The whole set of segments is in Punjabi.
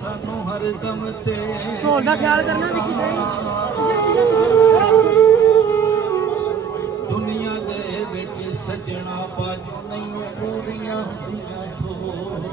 ਸਾਨੂੰ ਹਰ ਦਮ ਤੇ ਢੋਲ ਦਾ ਖਿਆਲ ਕਰਨਾ ਵਿੱਕੀ ਭਾਈ। ਦੁਨੀਆ ਦੇ ਵਿੱਚ ਸੱਜਣਾ ਬਾਜੂ ਨਹੀਂ ਪੂਰੀਆਂ ਹੁੰਦੀਆਂ ਠੋਰ।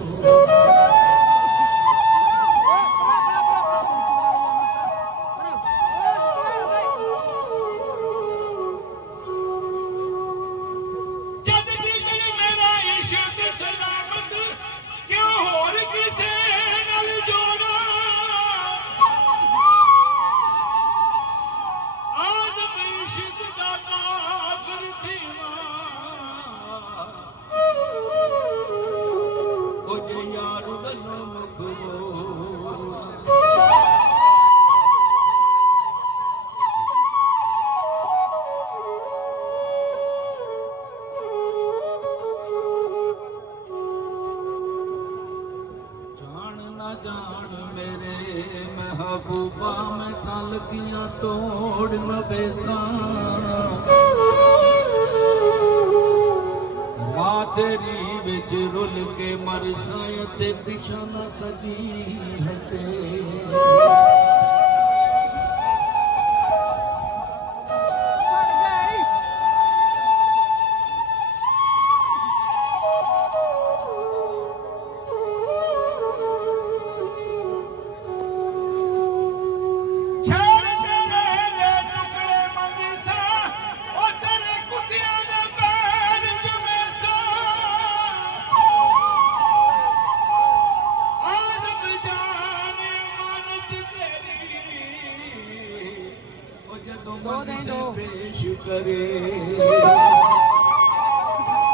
जान मेरे महबूबा मैं कलगियां तोड़ न बेसा रात तेरी विच रुल के मरसा ते पिछा न कदी हटे। पेश करे